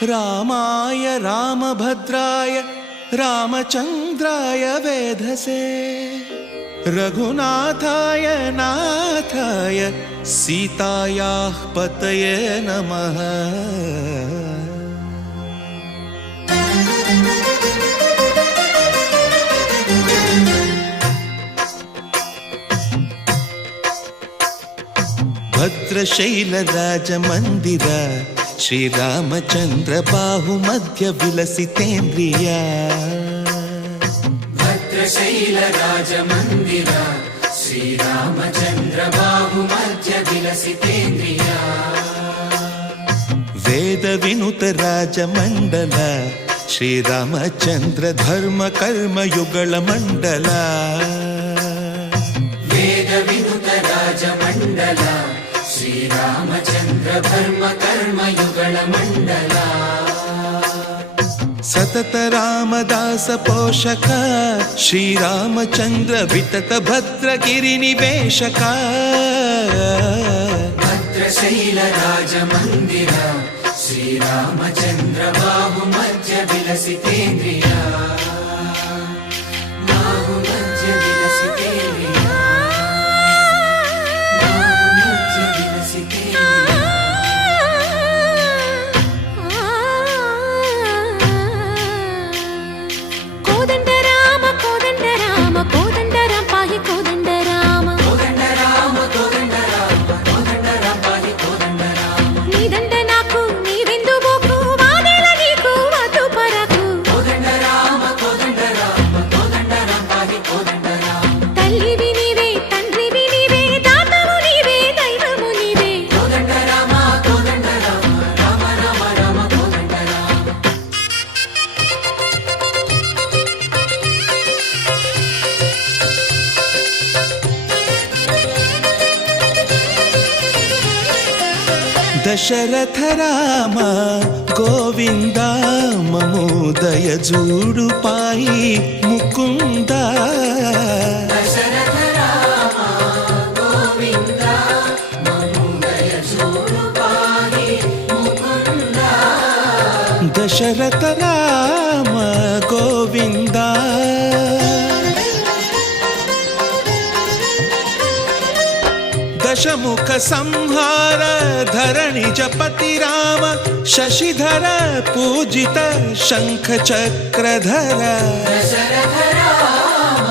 रामाय रामभद्राय रामचन्द्राय वेधसे रघुनाथाय नाथाय सीतायाः पतये नमः। भद्रशैलराजमन्दिर श्रीरामचन्द्र बाहुमध्य विलसितेन्द्रिया। भद्रशैलराजमन्दिर श्रीरामचन्द्र बाहुमध्य विलसितेन्द्रिया। वेदविनुत राजमण्डल श्रीरामचन्द्र धर्म कर्म युगल मण्डल। वेदविनुत राजमण्डल श्रीरामचन्द्र धर्म कर्म युगल मण्डल। सतत रामदास पोषक श्रीरामचन्द्र वितत भद्रगिरि निवेशक। भद्रशैल राजमन्दिर श्रीरामचन्द्र बाहुमध्य विलसितेन्द्रिया। बाहुमध्य विलसितेन्द्रिया। बाहुमध्य विलसितेन्द्रिया। कोदंड राम पाहि कोदंड राम। कोदंड राम पाहि कोदंड राम। नी दंड नाकु नी विंदु बोकु वादेल नीकु वतु परकु। कोदंड राम पाहि कोदंड राम। तल्लिवि नीवे तंड्रिवि नीवे दातवु नीवे दैवमु नीवे। कोदंड राम राम राम राम कोदंड राम। दशरथ राम गोविंद ममोदय जूडु पाहि मुकुंद। दशरथ राम गोविंद ममोदय जूडु पाहि मुकुंद। दशरथ राम गोविंद दशमुख संहार धरणि जपति राम शशिधर पूजित शंख चक्रधर। दशरथ राम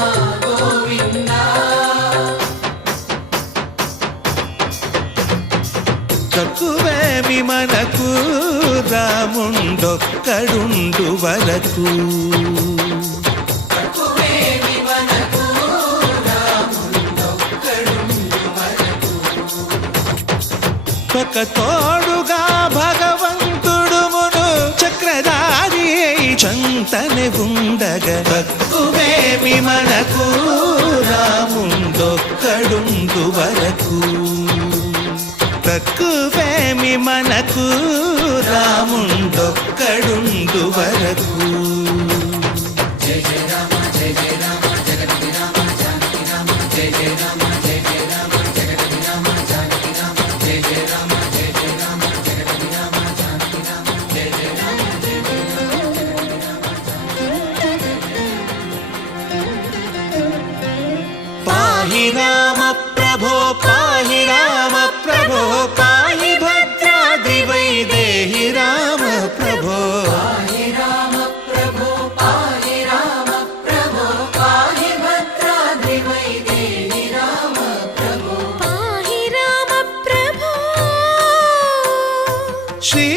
गोविंद। తక్కువే విమనకు రాముండొక్కడుండు వరకు। ఒక తోడుగా భగవంతుడు మును చక్రధారి చంతనే ఉండగా తక్కువేమి మనకు రాముండొక్కడుండు వరకు। తక్కువేమి మనకు రాముండొక్కడుండు వరకు। జయ జయ రామ జయ జయ రామ జగతి రామ జానకి రామ జయ జయ రామ జయ జయ రామ జగతి రామ జానకి రామ జయ జయ రామ జయ జయ రామ జగతి రామ జానకి రామ జయ జయ రామ జయ జయ రామ। పాహి రామ ప్రభో పాహి రామ ప్రభో పాహి భద్రాద్రి వైదేహి రామ ప్రభో। పాహి రామ ప్రభో పాహి రామ ప్రభో పాహి భద్రాద్రి వైదేహి రామ ప్రభో। पाहि राम प्रभो। శ్రీ